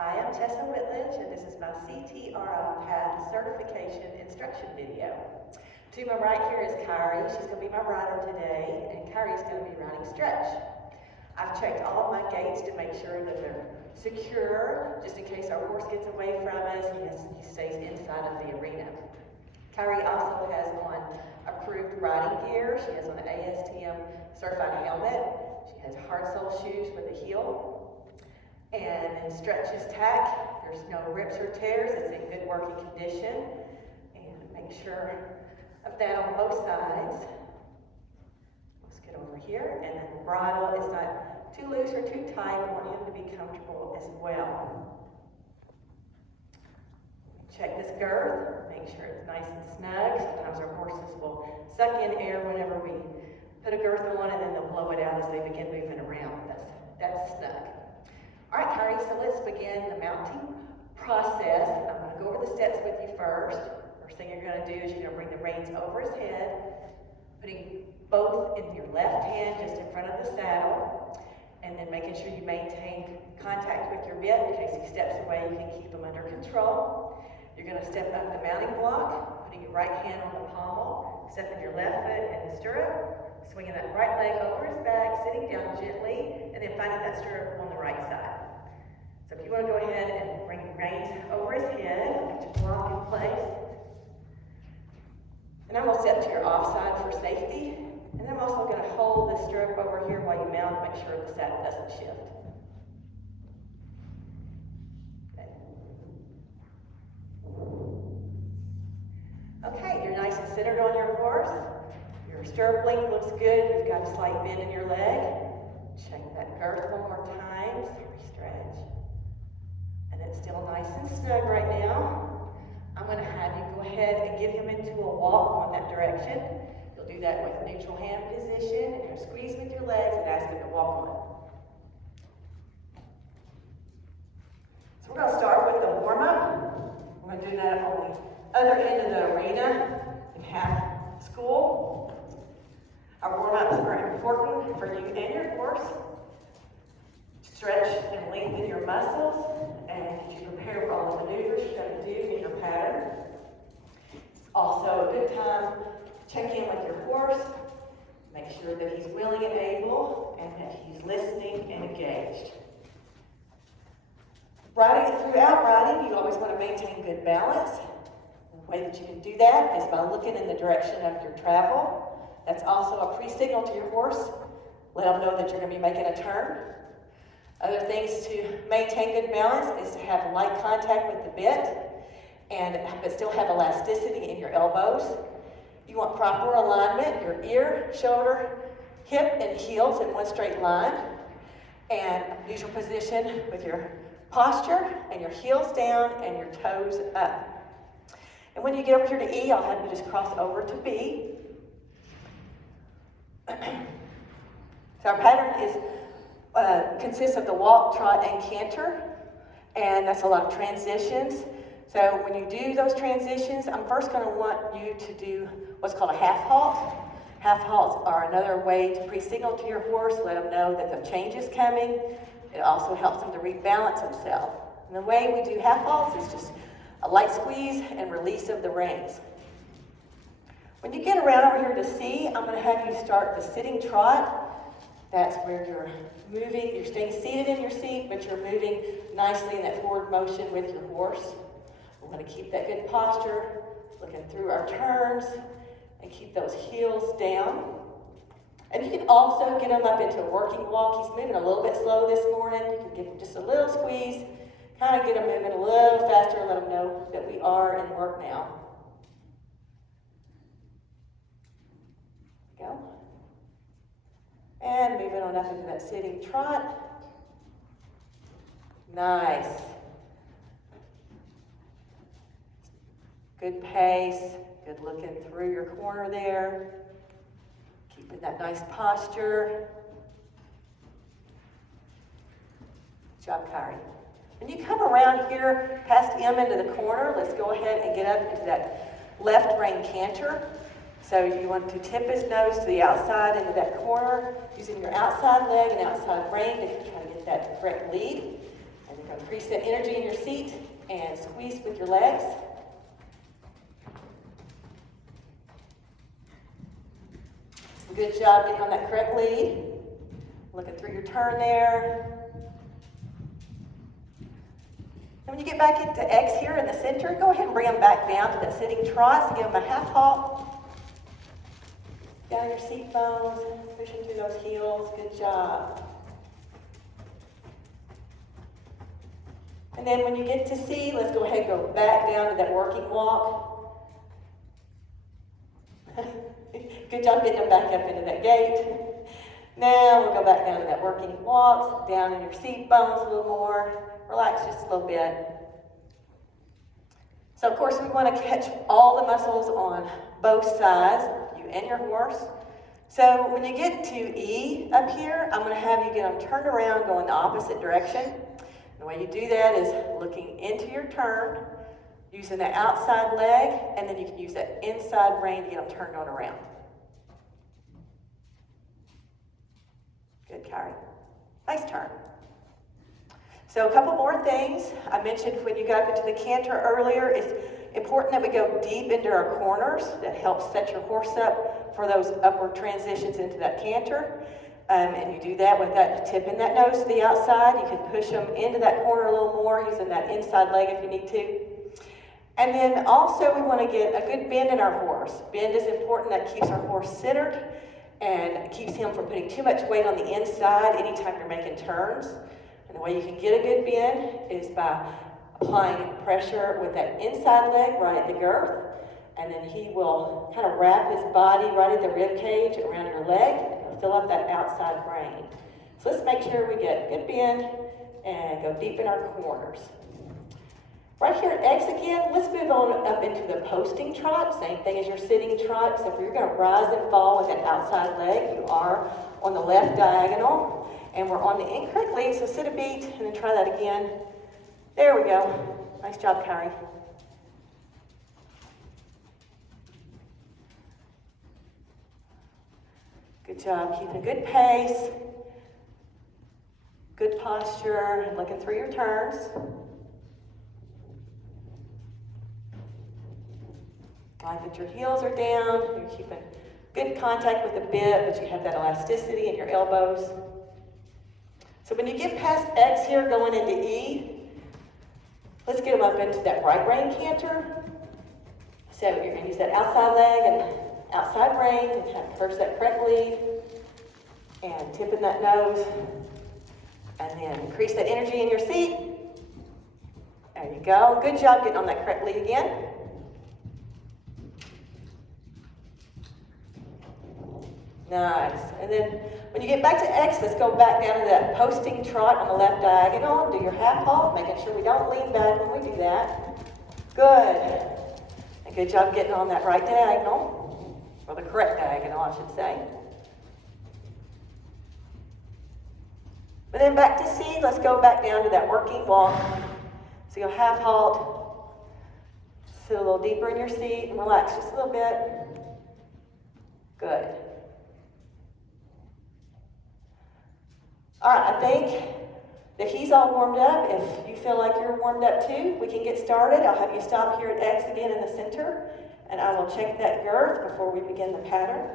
Hi, I'm Tessa Whitledge, and this is my CTRI Path Certification Instruction video. To my right here is Kyrie. She's going to be my rider today, and Kyrie's going to be riding stretch. I've checked all of my gates to make sure that they're secure, just in case our horse gets away from us. He stays inside of the arena. Kyrie also has on approved riding gear. She has on an ASTM certified helmet. She has hard sole shoes with a heel. And in stretches tack, there's no rips or tears. It's in good working condition. And make sure of that on both sides. Let's get over here. And then the bridle is not too loose or too tight. We want him to be comfortable as well. Check this girth. Make sure it's nice and snug. Sometimes our horses will suck in air whenever we put a girth on, and then they'll blow it out as they begin moving around. That's snug. All right, Kyrie, so let's begin the mounting process. I'm going to go over the steps with you first. First thing you're going to do is you're going to bring the reins over his head, putting both in your left hand just in front of the saddle, and then making sure you maintain contact with your bit. In case he steps away, you can keep him under control. You're going to step up the mounting block, putting your right hand on the pommel, stepping your left foot in the stirrup, swinging that right leg over his back, sitting down gently, and then finding that stirrup on the right side. So if you want to go ahead and bring the reins over his head, get your block in place. And I'm going to step to your offside for safety. And then I'm also going to hold the stirrup over here while you mount to make sure the saddle doesn't shift. Okay, you're nice and centered on your horse. Your stirrup length looks good. You've got a slight bend in your leg. Check that girth one more time. Sorry, stretch. And it's still nice and snug right now. I'm going to have you go ahead and get him into a walk on that direction. You'll do that with neutral hand position, and you'll squeeze with your legs and ask him to walk on. So we're going to start with the warm-up. We're going to do that on the other end of the arena in half school. Our warm-ups are important for you and your horse. Stretch and lengthen your muscles and get you prepared for all the maneuvers you're going to do in your pattern. It's also a good time to check in with your horse, make sure that he's willing and able and that he's listening and engaged. Throughout riding, you always want to maintain good balance. The way that you can do that is by looking in the direction of your travel. That's also a pre-signal to your horse. Let them know that you're going to be making a turn. Other things to maintain good balance is to have light contact with the bit, but still have elasticity in your elbows. You want proper alignment, your ear, shoulder, hip, and heels in one straight line. And neutral position with your posture and your heels down and your toes up. And when you get over here to E, I'll have you just cross over to B. So our pattern consists of the walk, trot, and canter, and that's a lot of transitions. So when you do those transitions, I'm first going to want you to do what's called a half halt. Half halts are another way to pre-signal to your horse, let them know that the change is coming. It also helps them to rebalance themselves. And the way we do half halts is just a light squeeze and release of the reins. When you get around over here to C, I'm going to have you start the sitting trot. That's where you're moving, you're staying seated in your seat, but you're moving nicely in that forward motion with your horse. We're going to keep that good posture, looking through our turns, and keep those heels down. And you can also get him up into a working walk. He's moving a little bit slow this morning. You can give him just a little squeeze, kind of get him moving a little faster, let him know that we are in work now. Go. And moving on up into that sitting trot. Nice. Good pace, good looking through your corner there. Keeping that nice posture. Good job, Kyrie. When you come around here past M into the corner, let's go ahead and get up into that left rein canter. So you want to tip his nose to the outside into that corner, using your outside leg and outside rein to try to get that correct lead. And you're going to Increase that energy in your seat and squeeze with your legs. Good job getting on that correct lead. Looking through your turn there. And when you get back into X here in the center, go ahead and bring them back down to that sitting trot. So give them a half halt. Down your seat bones, pushing through those heels. Good job. And then when you get to C, let's go ahead and go back down to that working walk. Good job getting them back up into that gate. Now we'll go back down to that working walk, down in your seat bones a little more. Relax just a little bit. So of course we want to catch all the muscles on both sides, you and your horse. So when you get to E up here, I'm going to have you get them turned around, go in the opposite direction. The way you do that is looking into your turn, using the outside leg, and then you can use that inside rein to get them turned on around. Good, Kyrie. Nice turn. So a couple more things. I mentioned when you got up into the canter earlier, it's important that we go deep into our corners. That helps set your horse up for those upward transitions into that canter. And you do that without tipping that nose to the outside. You can push them into that corner a little more using that inside leg if you need to. And then also we want to get a good bend in our horse. Bend is important. That keeps our horse centered and keeps him from putting too much weight on the inside anytime you're making turns. And the way you can get a good bend is by applying pressure with that inside leg right at the girth. And then he will kind of wrap his body right at the rib cage around your leg. Fill up that outside rein. So let's make sure we get good bend and go deep in our corners. Right here at X again, let's move on up into the posting trot. Same thing as your sitting trot, except for you're going to rise and fall with that outside leg. You are on the left diagonal, and we're on the incorrect leg, so sit a beat and then try that again. There we go. Nice job, Kyrie. Good job, keeping a good pace, good posture, and looking through your turns. Like that your heels are down, you're keeping good contact with the bit, but you have that elasticity in your elbows. So when you get past X here, going into E, let's get them up into that right rein canter. So you're going to use that outside leg and outside rein and kind of curse that correct lead and tipping that nose, and then increase that energy in your seat. There you go. Good job getting on that correct lead again. Nice. And then when you get back to X, let's go back down to that posting trot on the left diagonal. Do your half halt, making sure we don't lean back when we do that. Good. And good job getting on that right diagonal, or the correct diagonal, I should say. But then back to C, let's go back down to that working walk. So you'll half halt, sit a little deeper in your seat and relax just a little bit. Good. All right, I think that he's all warmed up. If you feel like you're warmed up too, we can get started. I'll have you stop here at X again in the center, and I will check that girth before we begin the pattern.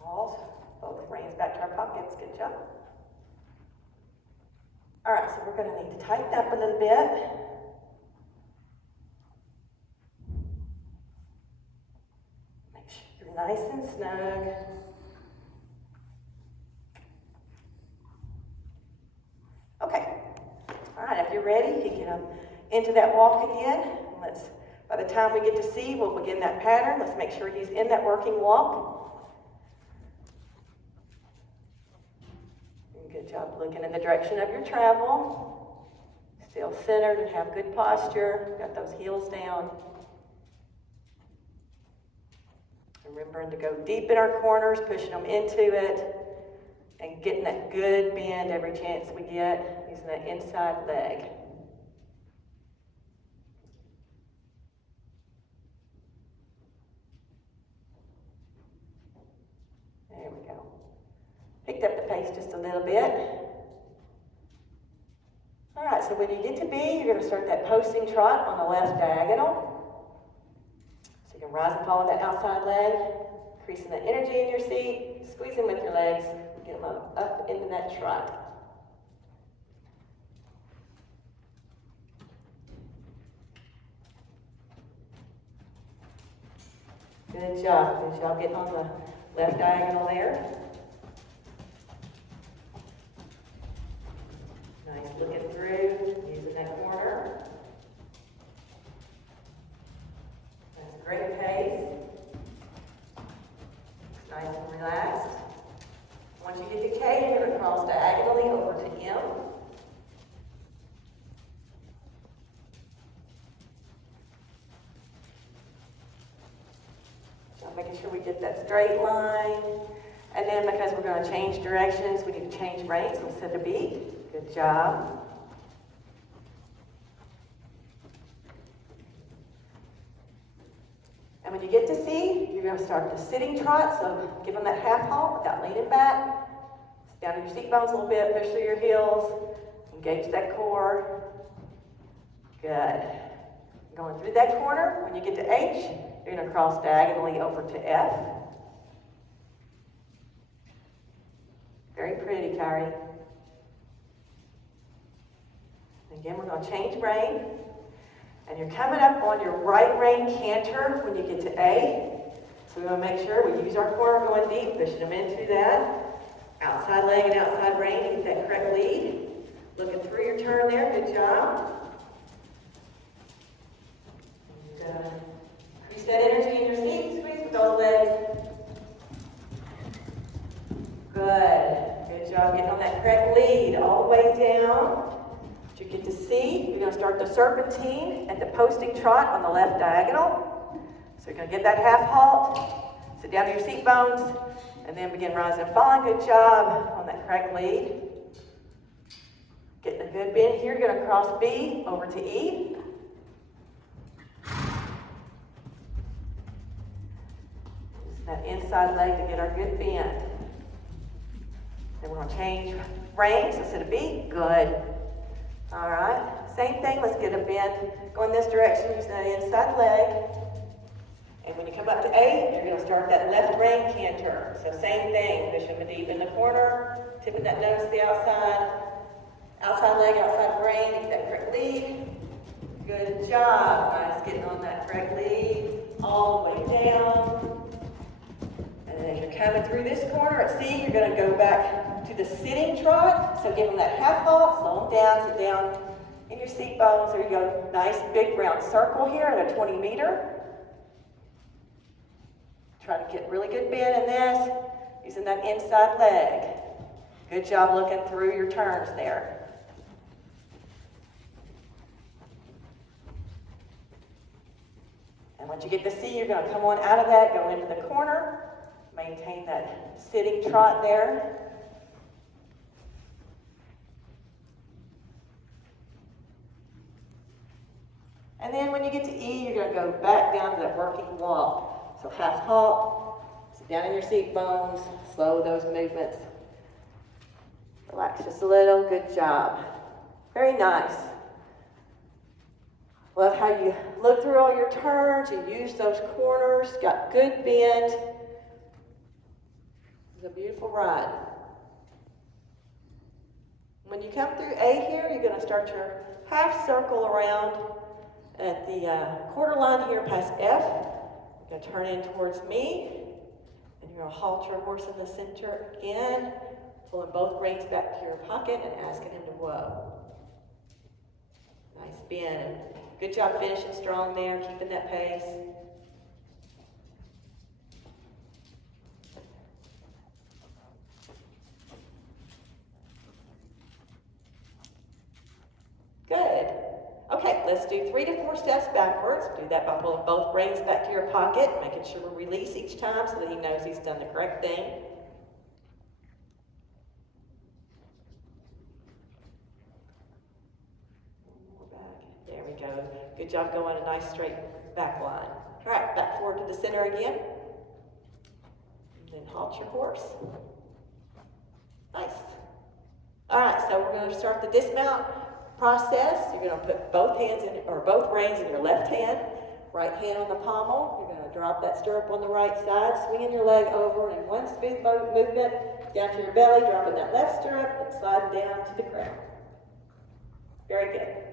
Pause. Both reins back to our pockets. Good job. All right, so we're going to need to tighten up a little bit. Make sure you're nice and snug. Okay. All right, if you're ready, you can get them into that walk again. By the time we get to C, we'll begin that pattern. Let's make sure he's in that working walk. Good job looking in the direction of your travel. Still centered and have good posture. Got those heels down. Remembering to go deep in our corners, pushing them into it, and getting that good bend every chance we get. using that inside leg. There we go. Picked up the pace just a little bit. All right, so when you get to B, you're going to start that posting trot on the left diagonal. So you can rise and fall with that outside leg, increasing the energy in your seat, squeezing with your legs, get them up into that trot. Good job getting on the left diagonal there. Nice looking through, using that corner. That's a great pace. Looks nice and relaxed. Once you get to K, you're going to cross diagonally over to M. So making sure we get that straight line. And then because we're going to change directions, we need to change reins. We'll set a beat. Good job. And when you get to C, you're going to start the sitting trot. So give them that half halt without leaning back. Down in your seat bones a little bit, push through your heels, engage that core. Good. Going through that corner, when you get to H, you're going to cross diagonally over to F. Very pretty, Kyrie. Again, we're going to change rein. And you're coming up on your right rein canter when you get to A. So we want to make sure we use our core going deep, pushing them into that. Outside leg and outside rein to get that correct lead. Looking through your turn there, good job. And, increase that energy in your seat, squeeze with those legs. Good job getting on that correct lead all the way down. You get to C, you're going to start the serpentine at the posting trot on the left diagonal. So you're going to get that half halt, sit down to your seat bones, and then begin rising and falling. Good job on that correct lead. Getting a good bend here, you're going to cross B over to E. Just that inside leg to get our good bend. Then we're going to change reins instead of B. Good. All right, same thing, let's get a bend. Go in this direction using that inside leg. And when you come up to A, you're going to start that left rein canter. So same thing, push them deep in the corner, tipping that nose to the outside. Outside leg, outside rein, get that correct lead. Good job, guys, getting on that correct lead. All the way down. And then as you're coming through this corner at C, you're going to go back to the sitting trot. So give them that half halt, slow them down, sit down in your seat bones. There you go, nice big round circle here at a 20 meter. Try to get really good bend in this, using that inside leg. Good job looking through your turns there. And once you get to C, you're going to come on out of that, go into the corner, maintain that sitting trot there. And then when you get to E, you're going to go back down to that working walk. So half halt, sit down in your seat bones, slow those movements. Relax just a little, good job. Very nice. Love how you look through all your turns, you use those corners, got good bend. It's a beautiful ride. When you come through A here, you're going to start your half circle around at the quarter line here past F. You're going to turn in towards me, and you're going to halt your horse in the center again, pulling both reins back to your pocket and asking him to whoa. Nice bend. Good job finishing strong there, keeping that pace. Good. Okay, let's do 3 to 4 steps backwards. Do that by pulling both reins back to your pocket, making sure we release each time so that he knows he's done the correct thing. go. Good job going a nice straight back line. All right, back forward to the center again. And then halt your horse. Nice. All right, so we're going to start the dismount process. You're going to put both hands in, or both reins in your left hand, right hand on the pommel. You're going to drop that stirrup on the right side, swinging your leg over in one smooth movement down to your belly, dropping that left stirrup and sliding down to the ground. Very good.